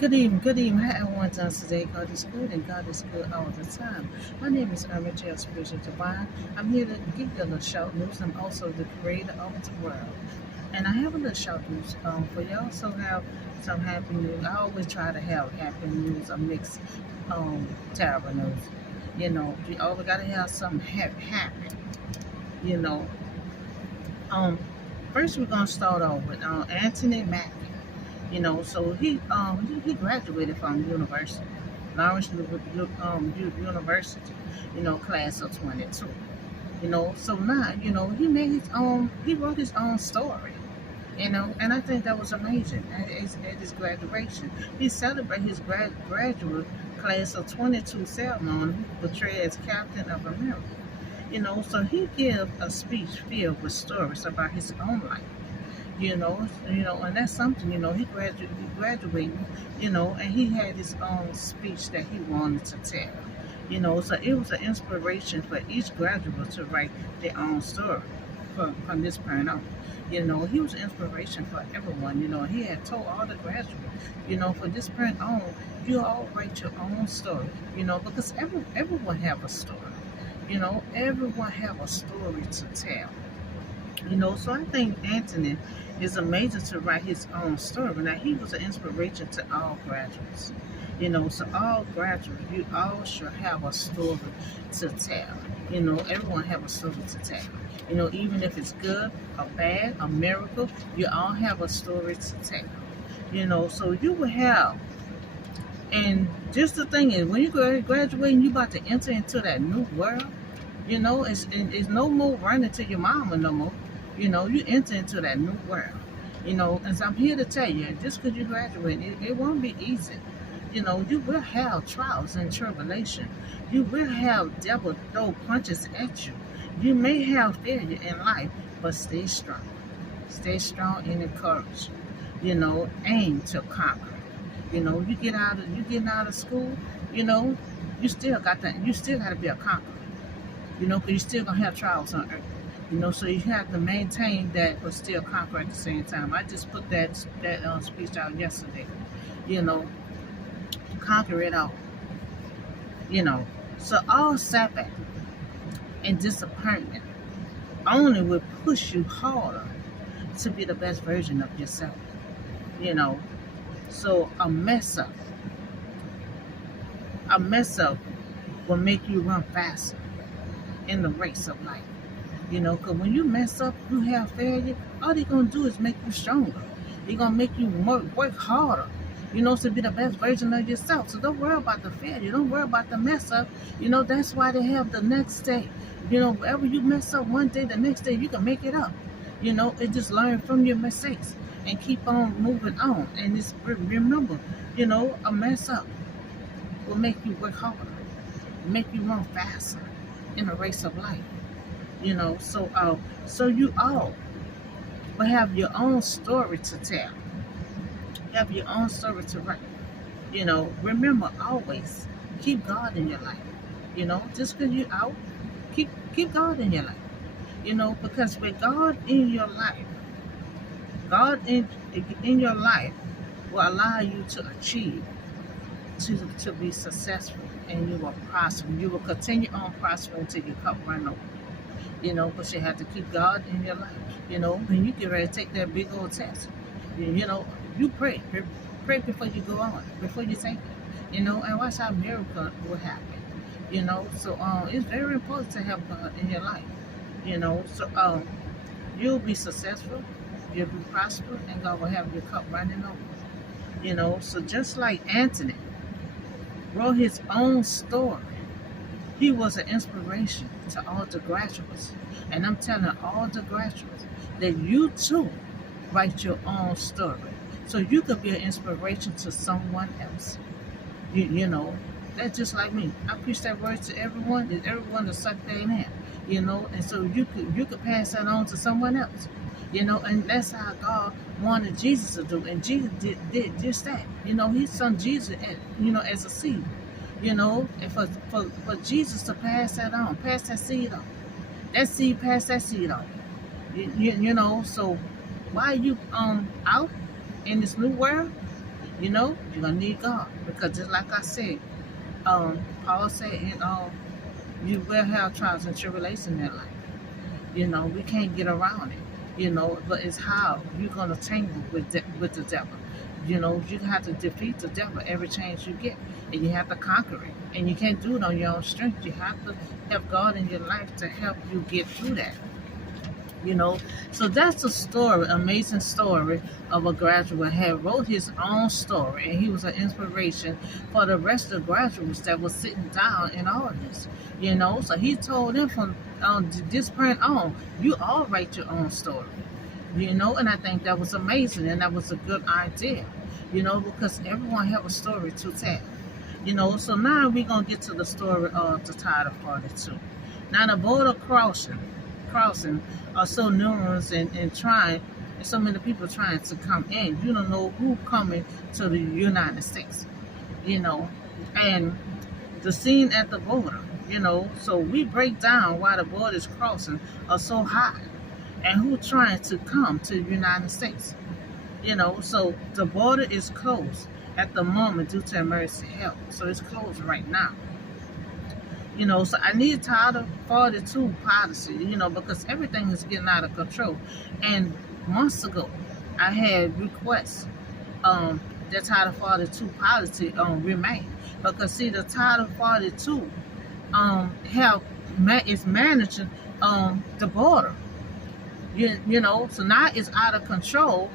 Good evening. How everyone does today? God is good and God is good all the time. My name is Irma J. Spiritual Divine. I'm here to give you a little short news. I'm also the creator of the world. And I have a little short news for you. I also have some happy news. I always try to have happy news or mixed terrible news. You always got to have something happy, you know. Um, First, we're going to start off with Anthony Mack. So he graduated from university, Lawrence University, class of 22. So now, he wrote his own story, and I think that was amazing at his graduation. He celebrated his graduate class of 22 ceremony, portrayed as Captain of America. So he gave a speech filled with stories about his own life, and that's something, he graduated, and he had his own speech that he wanted to tell, so it was an inspiration for each graduate to write their own story from this point on. He was an inspiration for everyone, he had told all the graduates, from this point on, you all write your own story, because everyone have a story, everyone have a story to tell. So I think Anthony is amazing to write his own story. Now, he was an inspiration to all graduates. So all graduates, you all should have a story to tell. Everyone have a story to tell. Even if it's good or bad, a miracle, you all have a story to tell. So you will have. And just the thing is, when you graduate and you about to enter into that new world, it's no more running to your mama no more. You enter into that new world. And so I'm here to tell you, just because you graduate, it won't be easy. You will have trials and tribulation. You will have devil throw punches at you. You may have failure in life, but stay strong. Stay strong and encouraged. Aim to conquer. You getting out of school, you still got to be a conqueror. Because you're still gonna have trials on earth. So you have to maintain that, but still conquer at the same time. I just put that speech out yesterday. You know, Conquer it all. So all setback and disappointment only will push you harder to be the best version of yourself. You know, so a mess up will make you run faster in the race of life. Because when you mess up, you have failure, all they're going to do is make you stronger. They're going to make you work harder, to be the best version of yourself. So don't worry about the failure. Don't worry about the mess up. That's why they have the next day. Wherever you mess up one day, the next day you can make it up. It just learn from your mistakes and keep on moving on. And just remember, a mess up will make you work harder, make you run faster in the race of life. So you all will have your own story to tell. Have your own story to write. Remember always keep God in your life. Just because you're out, keep God in your life. Because with God in your life, God in your life will allow you to achieve, to be successful, and you will prosper. You will continue on prospering until your cup run over. But you have to keep God in your life. When you get ready to take that big old test, you pray before you go on, before you take it. And watch how miracle will happen. So it's very important to have God in your life. So you'll be successful, you'll be prosperous, and God will have your cup running over. So just like Anthony wrote his own story, he was an inspiration to all the graduates. And I'm telling all the graduates that you too write your own story. So you could be an inspiration to someone else. That's just like me. I preach that word to everyone, and everyone to suck their in. And so you could pass that on to someone else. And that's how God wanted Jesus to do. And Jesus did just that. He sent Jesus as a seed. And for Jesus to pass that on, pass that seed on. That seed, pass that seed on. So while you out in this new world, You're gonna need God because just like I said, Paul said, you will have trials and tribulations in life. We can't get around it. But it's how you're gonna tangle with the devil. You have to defeat the devil every chance you get, and you have to conquer it. And you can't do it on your own strength. You have to have God in your life to help you get through that. So that's a story, amazing story of a graduate had wrote his own story, and he was an inspiration for the rest of the graduates that was sitting down in all this. So he told them from this point on, you all write your own story. And I think that was amazing, and that was a good idea. Because everyone have a story to tell. So now we're gonna get to the story of the Title42. Now the border crossing are so numerous and trying, and so many people trying to come in. You don't know who coming to the United States, and the scene at the border, So we break down why the borders crossing are so high, and who trying to come to the United States. So the border is closed at the moment due to emergency help. So it's closed right now. So I need Title 42 policy, because everything is getting out of control. And months ago, I had requests that Title 42 policy remain. Because see, the Title 42 is managing the border. So now it's out of control.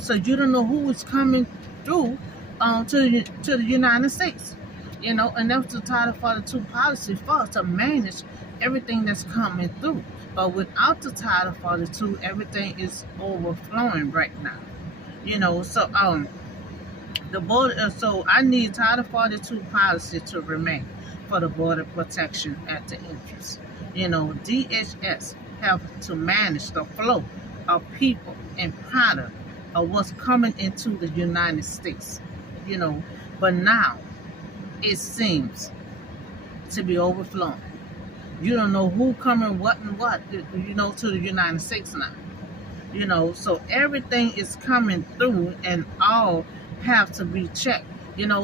So you don't know who is coming through to the United States. And that's the Title 42 policy for us to manage everything that's coming through. But without the Title 42, everything is overflowing right now. So the border. So I need Title 42 policy to remain for the border protection at the entrance. DHS have to manage the flow of people and product of what's coming into the United States. But now it seems to be overflowing. You don't know who coming, what and what, to the United States now. So everything is coming through and all have to be checked.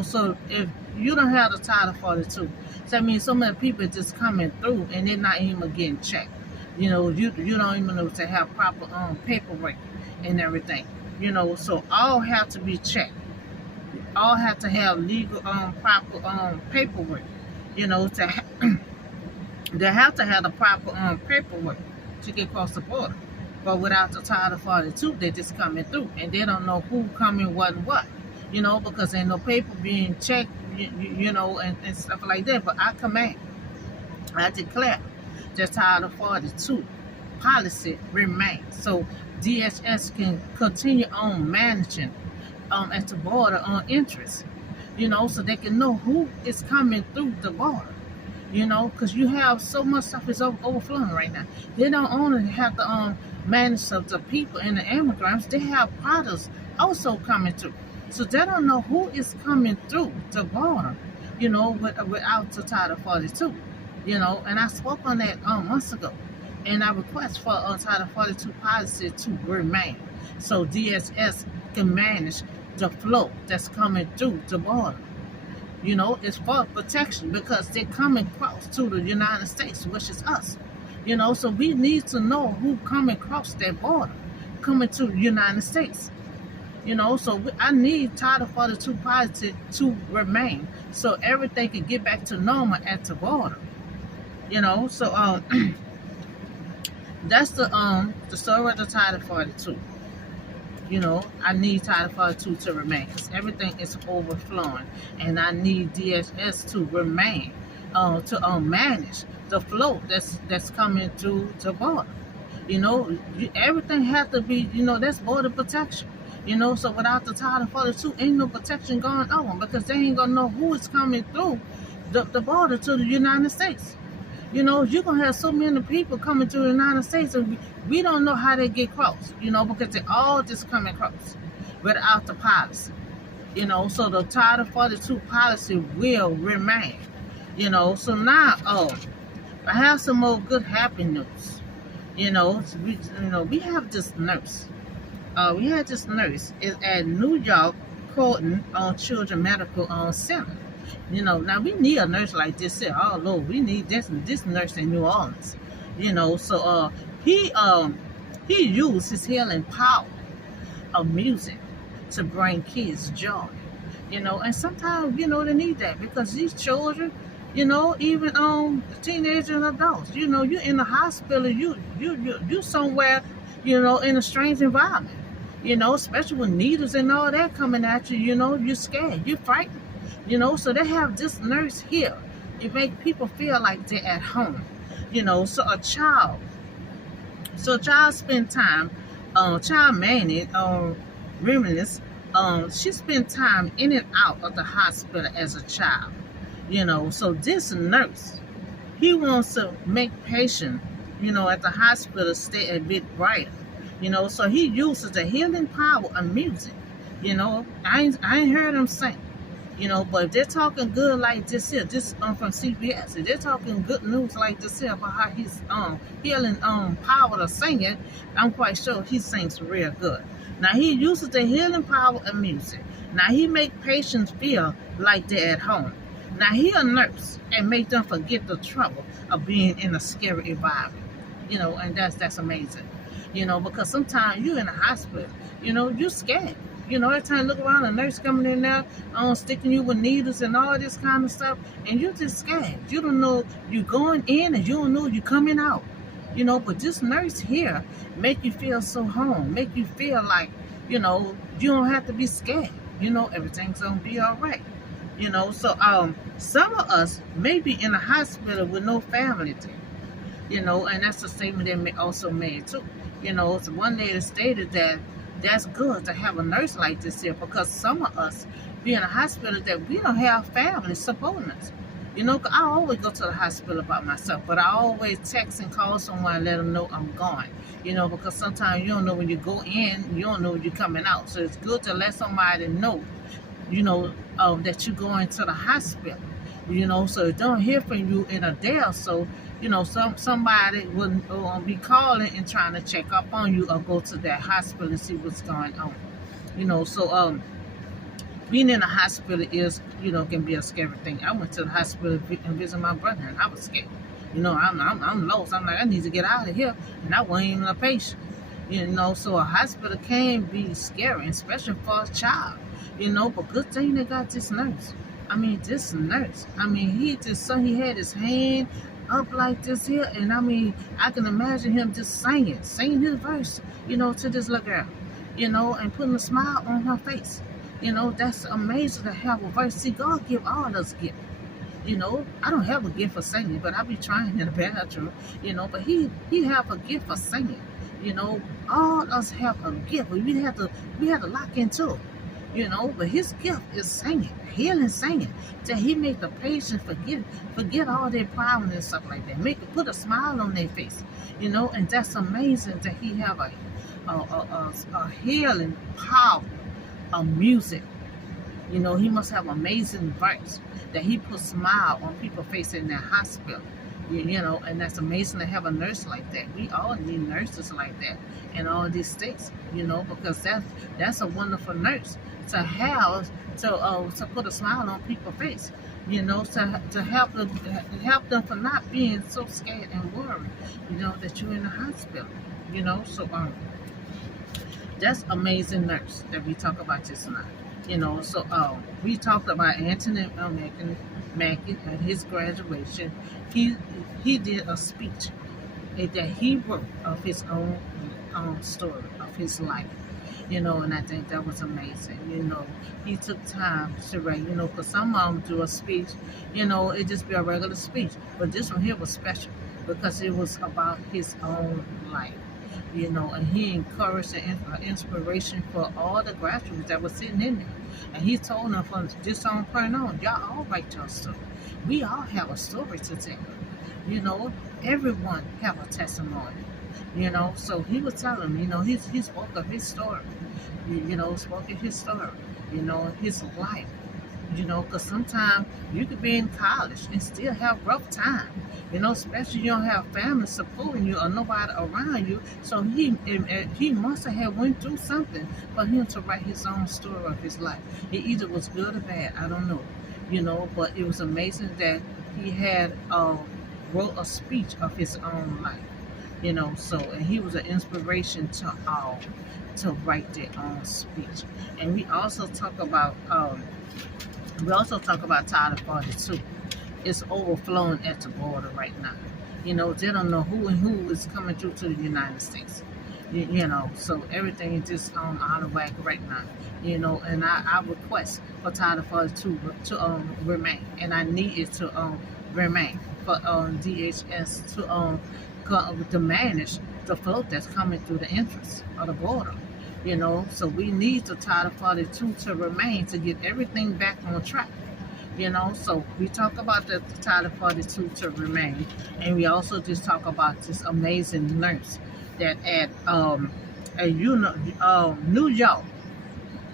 So if you don't have the Title 42, so that means so many people just coming through and they're not even getting checked. You don't even know to have proper paperwork and everything. So all have to be checked. All have to have legal proper paperwork. They have to have the proper paperwork to get across the border. But without the Title 42, they just coming through and they don't know who coming, what and what. Because ain't no paper being checked, and stuff like that. But I declare that Title 42 policy remains. So DHS can continue on managing at the border on interest, so they can know who is coming through the border, because you have so much stuff is overflowing right now. They don't only have to manage of the people and the immigrants, they have products also coming through. So they don't know who is coming through the border, without the Title 42, and I spoke on that months ago. And I request for Title 42 policy to remain, so DSS can manage the flow that's coming through the border. It's for protection because they're coming across to the United States, which is us. So we need to know who coming across that border, coming to the United States. So I need Title 42 policy to remain, so everything can get back to normal at the border. So that's the story of the Title 42. I need Title 42 to remain because everything is overflowing, and I need DHS to remain to manage the flow that's coming through the border. Everything has to be, that's border protection. So without the Title 42, ain't no protection going on because they ain't gonna know who is coming through the border to the United States. You're going to have so many people coming to the United States, and we don't know how they get across, because they all just come across without the policy. So the Title 42 policy will remain. So now, I have some more good happy news. We have this nurse. We had this nurse is at New York quoting on Children Medical Center. Now we need a nurse like this here. Oh Lord, we need this nurse in New Orleans. So he he used his healing power of music to bring kids joy. And sometimes they need that because these children, even teenagers and adults, you're in the hospital, you somewhere, in a strange environment. Especially with needles and all that coming at you, you're scared, you're frightened. So they have this nurse here. It makes people feel like they're at home. So a child spend time, child Manny, Reminisce, she spent time in and out of the hospital as a child. So this nurse, he wants to make patients, at the hospital stay a bit brighter. So he uses the healing power of music. I ain't heard him sing. But if they're talking good like this here, this from CBS, if they're talking good news like this here about how he's healing power of singing, I'm quite sure he sings real good. Now he uses the healing power of music. Now he make patients feel like they're at home. Now he a nurse and make them forget the trouble of being in a scary environment. And that's amazing. Because sometimes you in a hospital, you scared. Every time you look around, a nurse coming in there, sticking you with needles and all this kind of stuff, and you're just scared. You don't know you're going in and you don't know you're coming out. But this nurse here make you feel so home, make you feel like, you don't have to be scared. Everything's gonna be all right. So some of us may be in a hospital with no family there. And that's a statement they also made too. So one lady stated that that's good to have a nurse like this here because some of us be in a hospital that we don't have family supporting us. 'Cause I always go to the hospital by myself, but I always text and call someone and let them know I'm going. Because sometimes you don't know when you go in, you don't know when you're coming out. So it's good to let somebody know, that you're going to the hospital. So don't hear from you in a day or so. Somebody will be calling and trying to check up on you or go to that hospital and see what's going on. So being in a hospital is, can be a scary thing. I went to the hospital and visited my brother, and I was scared. I'm lost. I'm like, I need to get out of here, and I wasn't even a patient. So a hospital can be scary, especially for a child. But good thing they got this nurse. This nurse. He had his hand up like this here, and I can imagine him just singing his verse, to this little girl, and putting a smile on her face. That's amazing to have a verse. See, God give all us gifts. I don't have a gift for singing, but I be trying in the bathroom, but he have a gift for singing. All us have a gift, but we have to lock into it. But his gift is singing, healing singing, that he make the patient forget all their problems and stuff like that. Put a smile on their face, and that's amazing that he have a healing power of music. He must have amazing voice that he put smile on people's face in that hospital. And that's amazing to have a nurse like that. We all need nurses like that in all these states, because that's a wonderful nurse to have to put a smile on people's face, to help them for not being so scared and worried, that you're in the hospital, So that's amazing nurse that we talk about just now. So we talked about Anthony Mack at his graduation. He did a speech that he wrote of his own story of his life. And I think that was amazing. He took time to write, because some of them do a speech, it just be a regular speech. But this one here was special because it was about his own life, and he encouraged and inspiration for all the graduates that were sitting in there. And he told them from this on point on, y'all all write your story. We all have a story to tell. Everyone have a testimony. So he was telling them, he spoke of his story, spoke of his story, his life, You know, because sometimes you could be in college and still have rough time. You know, especially you don't have family supporting you or nobody around you. So he must have went through something for him to write his own story of his life. It either was good or bad. I don't know. You know, but it was amazing that he had wrote a speech of his own life. You know, so and he was an inspiration to all to write their own speech. And we also talk about Title 42. It's overflowing at the border right now. You know, they don't know who and who is coming through to the United States. You know, so everything is just out of whack right now. You know, and I request for Title 42 to remain, and I need it to remain for DHS to manage the float that's coming through the entrance of the border. You know, so we need the Title 42 to remain to get everything back on track. You know, so we talk about the Title 42 to remain, and we also just talk about this amazing nurse that at New York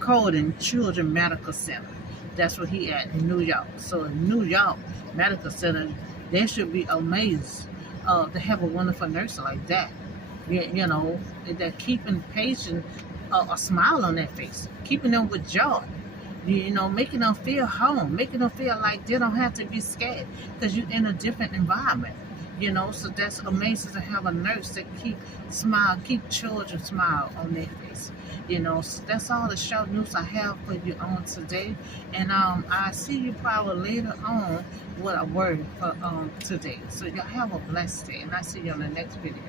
Colden Children Medical Center. That's what he at in New York. So in New York Medical Center, they should be amazed to have a wonderful nurse like that. You know, that keeping patients a smile on their face, keeping them with joy. You know, making them feel home, making them feel like they don't have to be scared because you're in a different environment. You know, so that's amazing to have a nurse that keep children smile on their face. You know, so that's all the short news I have for you on today. And I see you probably later on with a word for today. So y'all have a blessed day, and I see you on the next video.